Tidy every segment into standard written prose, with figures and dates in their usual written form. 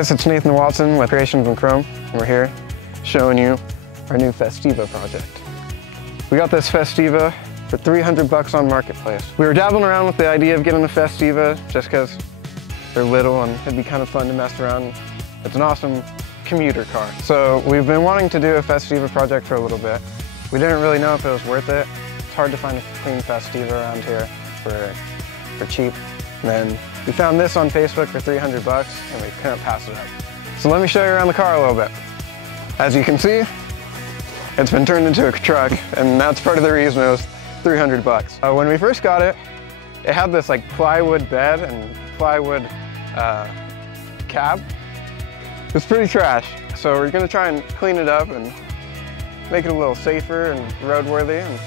guys, it's Nathan Watson with Creations in Chrome. We're here showing you our new Festiva project. We got this Festiva for 300 bucks on Marketplace. We were dabbling around with the idea of getting a Festiva just because they're little and it'd be kind of fun to mess around. It's an awesome commuter car. So we've been wanting to do a Festiva project for a little bit. We didn't really know if it was worth it. It's hard to find a clean Festiva around here for cheap. And then we found this on Facebook for 300 bucks and we couldn't pass it up. So let me show you around the car a little bit. As you can see, it's been turned into a truck, and that's part of the reason it was 300 bucks. When we first got it, it had this like plywood bed and plywood cab. It was pretty trash. So we're gonna try and clean it up and make it a little safer and roadworthy, and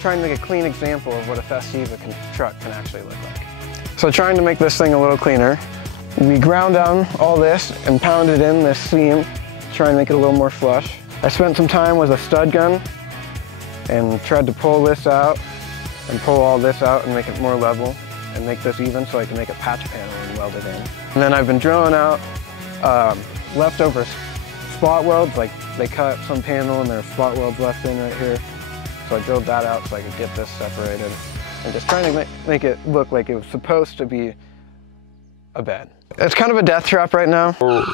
try and make a clean example of what a Festiva truck can actually look like. So trying to make this thing a little cleaner, we ground down all this and pounded in this seam, try and make it a little more flush. I spent some time with a stud gun and tried to pull this out and pull all this out and make it more level and make this even so I can make a patch panel and weld it in. And then I've been drilling out leftover spot welds, like they cut some panel and there's spot welds left in right here. So I drilled that out so I could get this separated and just trying to make it look like it was supposed to be a bed. It's kind of a death trap right now. It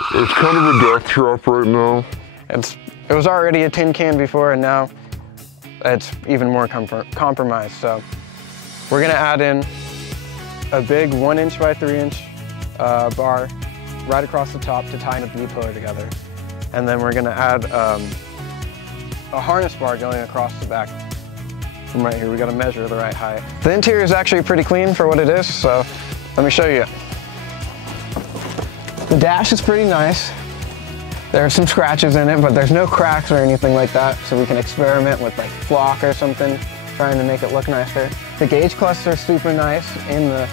was already a tin can before, and now it's even more compromised. So we're gonna add in a big 1" by 3" bar right across the top to tie the B-pillar together. And then we're gonna add a harness bar going across the back from right here. We gotta measure the right height. The interior is actually pretty clean for what it is, so let me show you. The dash is pretty nice. There are some scratches in it, but there's no cracks or anything like that, so we can experiment with like flock or something, trying to make it look nicer. The gauge cluster is super nice in the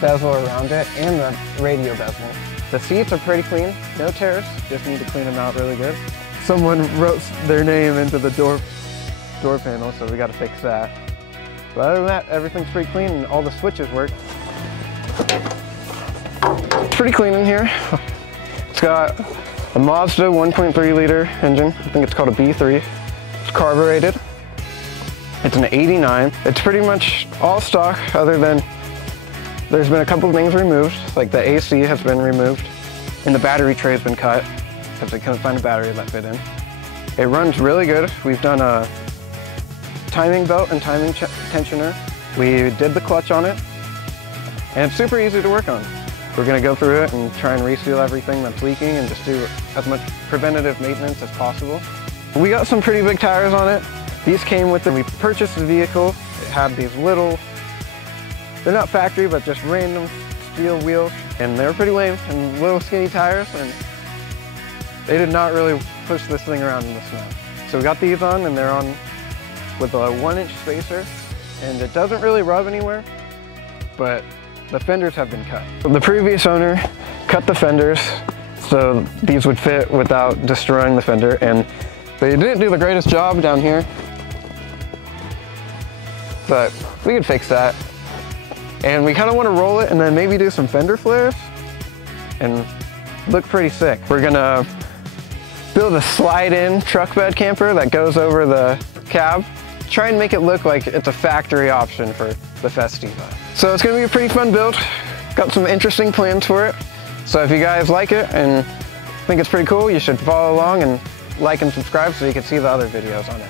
bezel around it and the radio bezel. The seats are pretty clean, no tears, just need to clean them out really good. Someone wrote their name into the door panel, so we got to fix that. But other than that, everything's pretty clean and all the switches work. It's pretty clean in here. It's got a Mazda 1.3 liter engine. I think it's called a B3. It's carbureted. It's an 89. It's pretty much all stock, other than there's been a couple of things removed, like the AC has been removed and the battery tray has been cut because they couldn't find a battery that fit in. It runs really good. We've done a timing belt and timing tensioner. We did the clutch on it, and it's super easy to work on. We're gonna go through it and try and reseal everything that's leaking and just do as much preventative maintenance as possible. We got some pretty big tires on it. These came with it. We purchased the vehicle. It had these little, they're not factory, but just random steel wheels, and they were pretty lame and little skinny tires, and they did not really push this thing around in the snow. So we got these on, and they're on with a 1" spacer, and it doesn't really rub anywhere, but the fenders have been cut. The previous owner cut the fenders so these would fit without destroying the fender, and they didn't do the greatest job down here, but we could fix that. And we kind of want to roll it and then maybe do some fender flares and look pretty sick. We're gonna build a slide-in truck bed camper that goes over the cab. Try and make it look like it's a factory option for the Festiva. So it's gonna be a pretty fun build. Got some interesting plans for it. So if you guys like it and think it's pretty cool, you should follow along and like and subscribe so you can see the other videos on it.